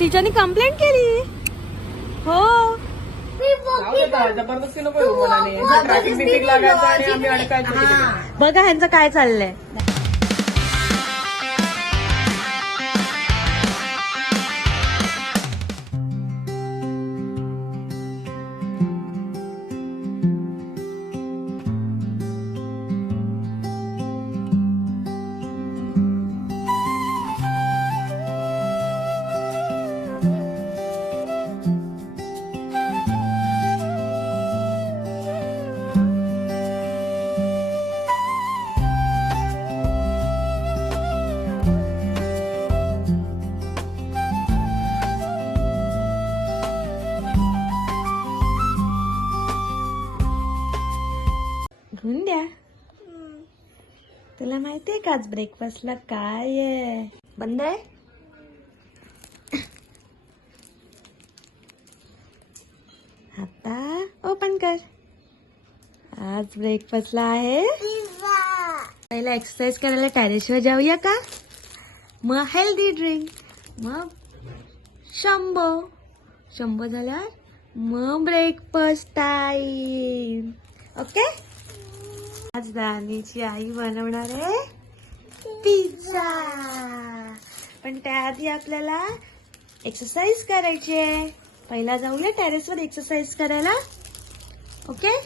टीचरनी complaint केली. हो जबरदस्ती नको ट्रॅफिक बिफिक लागायचं आणि आम्ही अडकायचो तिकडे. बघा ह्यांचं काय चाललंय. घेऊन द्या. तुला माहितीये का आज ब्रेकफास्टला काय आहे? बंद आहे. आता ओपन कर. आज ब्रेकफास्टला आहे पहिला एक्सरसाइज करायला टेरेसवर जाऊया का? मग हेल्दी ड्रिंक, मग शंभो झाल्यावर मग ब्रेकफास्ट टाइम. ओके. आज दानीची आई बनवणार आहे पिझ्झा. पण त्याआधी आपल्याला एक्सरसाइज करायची आहे. पहिला जाऊया टेरेसवर एक्सरसाइज करायला. ओके.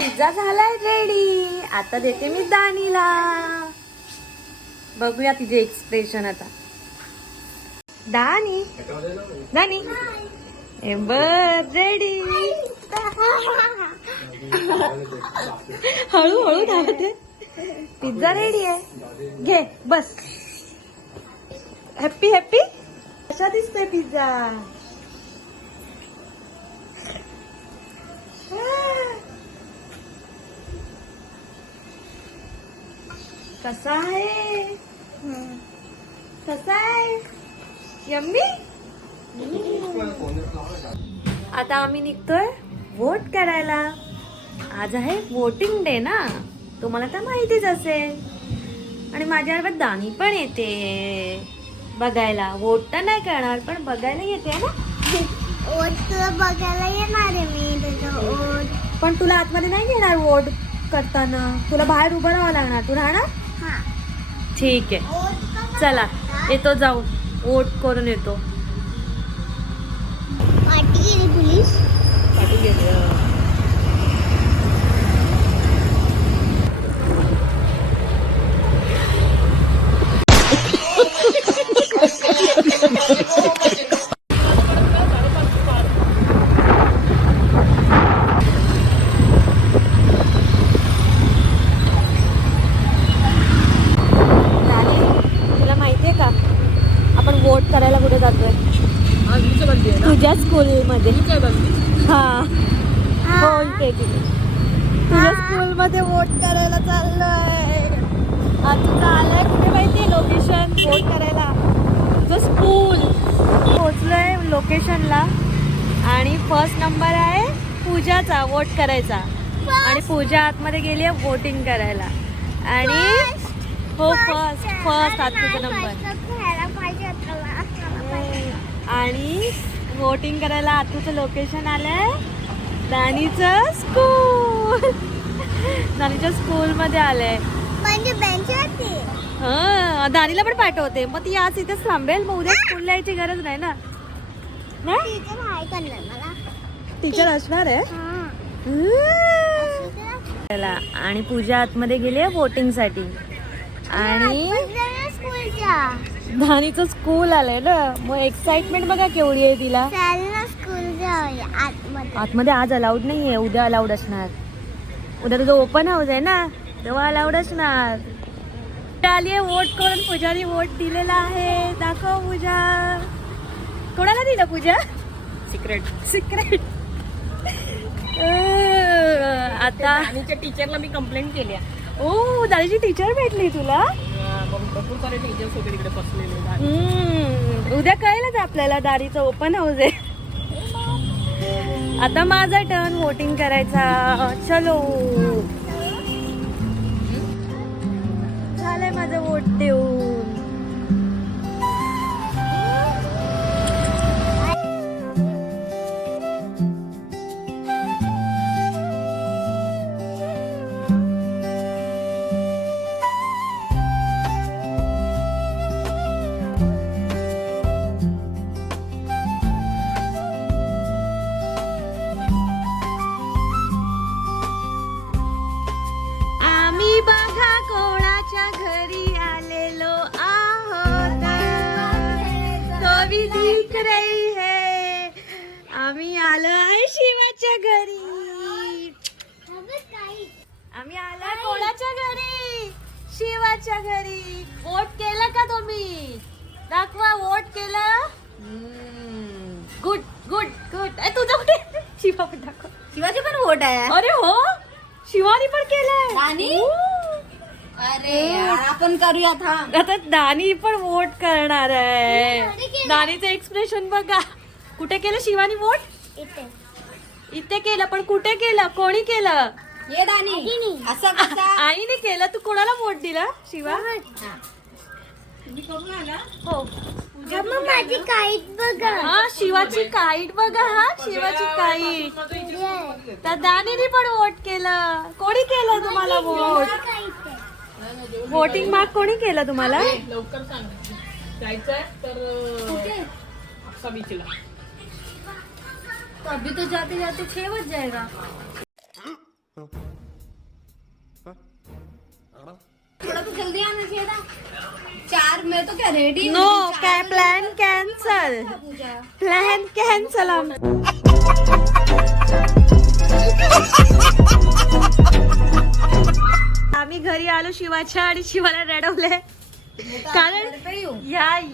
पिझ्झा झालाय रेडी. आता देते मी दानीला. बघूया तिचे एक्सप्रेशन आता. दानी रेडी. हळूहळू धावते. पिझ्झा रेडी आहे. घे बस. Happy happy. कसा दिसतोय पिझ्झा? कसा आहे? कसा आहे? यम्मी. आता आम्ही निघतोय वोट करायला. आज आहे वोटिंग डे ना, तुम्हाला तर माहितीच असेल. आणि माझ्याबरोबर दानी पण येते बघायला. वोट तर नाही करणार पण बघायला येते ना. वोट बघायला येणार आहे मी त्याचं वोट. पण तुला आतमध्ये नाही घेणार वोट करताना. तुला बाहेर उभं राहावं लागणार. तू राहणार? ठीक आहे चला येतो जाऊन वोट करून येतो. पार्टी गेली पोलीस. पाठी गेली. वोट करायला कुठे जातोय? तुझ्या स्कूलमध्ये. हा हो तुझ्या स्कूलमध्ये वोट करायला चाललोय. तुझं आलंय कुठे माहितीये लोकेशन वोट करायला? तुझं स्कूल. पोहोचलोय लोकेशनला आणि फर्स्ट नंबर आहे पूजाचा वोट करायचा. आणि पूजा आतमध्ये गेली आहे वोटिंग करायला. आणि हो फर्स्ट आज तुझा नंबर. आणि वोटिंग करायला आतूचं लोकेशन आलंय दानीचं स्कूल. दानीच्या स्कूलमध्ये आलंय. म्हणजे बेंचवरती. हा दानीला पण पाठवते. मग ती आज इथेच थांबेल. मग उद्या स्कूलला यायची गरज नाही ना. टीचर हाय करणार मला. टीचर असणार आहे. आणि पूजा आतमध्ये गेली आहे वोटिंग साठी. आणि स्कूलच्या धानीचं स्कूल आलंय ना, मग एक्साइटमेंट बघा केवढी आहे तिला. चल ना स्कूल जाऊया आतमध्ये. आतमध्ये आज अलाउड नाहीये, उद्या अलाउड असणार. उद्या तुझं ओपन हाऊस आहे ना, तेव्हा अलाउड असणार. आली आहे वोट करून, पूजाने वोट दिलेला आहे. दाखव पूजा. कोणाला दिलं पूजा? सिक्रेट. सिक्रेट. आता आणि टीचरला मी कंप्लेंट केली आहे. ओ दादाची टीचर भेटली तुला. भरपूर सारे टीचर्स होते तिकडे बसलेले. उद्या कळेलच आपल्याला दारीचं ओपन हाऊस आहे. आता माझा टर्न वोटिंग करायचा. चलो, झालंय माझं वोट देऊन. आम्ही बघा कोणाच्या घरी आलेलो आहोत. तो भी दिख रही है. आम्ही आलो आहे शिवाच्या घरी. आम्ही आलो कोणाच्या घरी? शिवाच्या घरी. वोट केलं का तुम्ही? दाखवा वोट केलं. Good good good. तुझं कुठे? शिवा पण दाखव. शिवाची पण वोट आहे. अरे हो, शिवानी पण केलंय. दानी? अरे यार, आपण करूया था. आता दानी पण वोट करणार आहे. दानीचं एक्सप्रेशन बघा. कुठे केलं शिवानी वोट? इथे केलं, पण कुठे केलं? कोणी केलं? ये दानी. असं कसं? आईने केलं. तू कोणाला वोट दिला शिवा? तुम्ही करून आला? हो. माझी काईट बघा. हा, शिवाची काईट बघा. हा, शिवाची काईट. त्या दानीने पण वोट केलं. कोणी केलं तुम्हाला वोट? वोटिंग मार्क कोणी केलं तुम्हाला? लवकर सांग. जायचंय तर आपका बीचला. तो अभी तो जाते जाते 6 बज जाएगा. थोड़ा तो जल्दी आना चाहिए था. 4 में तो क्या रेडी. नो, काय प्लॅन कॅन्सल. Plan cancel. आम्ही घरी आलो शिवाच्या आणि शिवाला रडवले कारण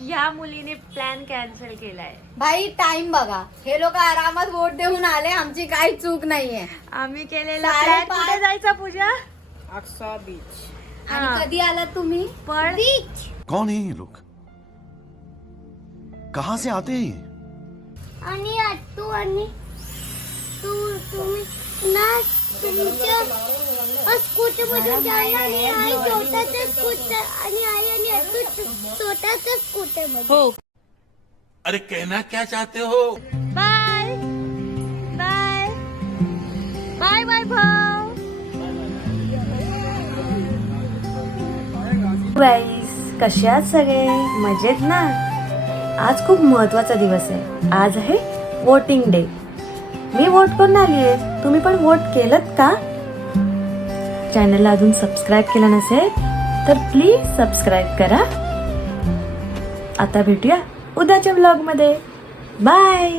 या मुलीने प्लॅन कॅन्सल केलाय. भाई टाइम बघा. हे लोक आरामात वोट देऊन आले. आमची काही चूक नाहीये. आम्ही केलेला प्लॅन कुठे जायचा पूजा? अक्सा बीच. आणि कधी आलात तुम्ही? पण कौन है ये लोग? कहाँ से आते हैं ये? आणि तू आणि तुम्ही ना तुमच्या स्कूटर मधून जायला आणि आई छोटाचा स्कूटर आणि आई आणि अतू छोटाचा स्कूटर मध्ये. हो. अरे कहना क्या चाहते हो? बाय बाय बाय बाय भाऊ. गाईस, कसे आहात सगळे? मजेत ना? आज खूप महत्त्वाचा दिवस आहे. आज आहे वोटिंग डे. मी वोट करून आली आहे. तुम्ही पण वोट केलंत का? चॅनलला अजून सबस्क्राईब केलं नसेल तर प्लीज सबस्क्राईब करा. आता भेटूया उद्याच्या ब्लॉगमध्ये. बाय.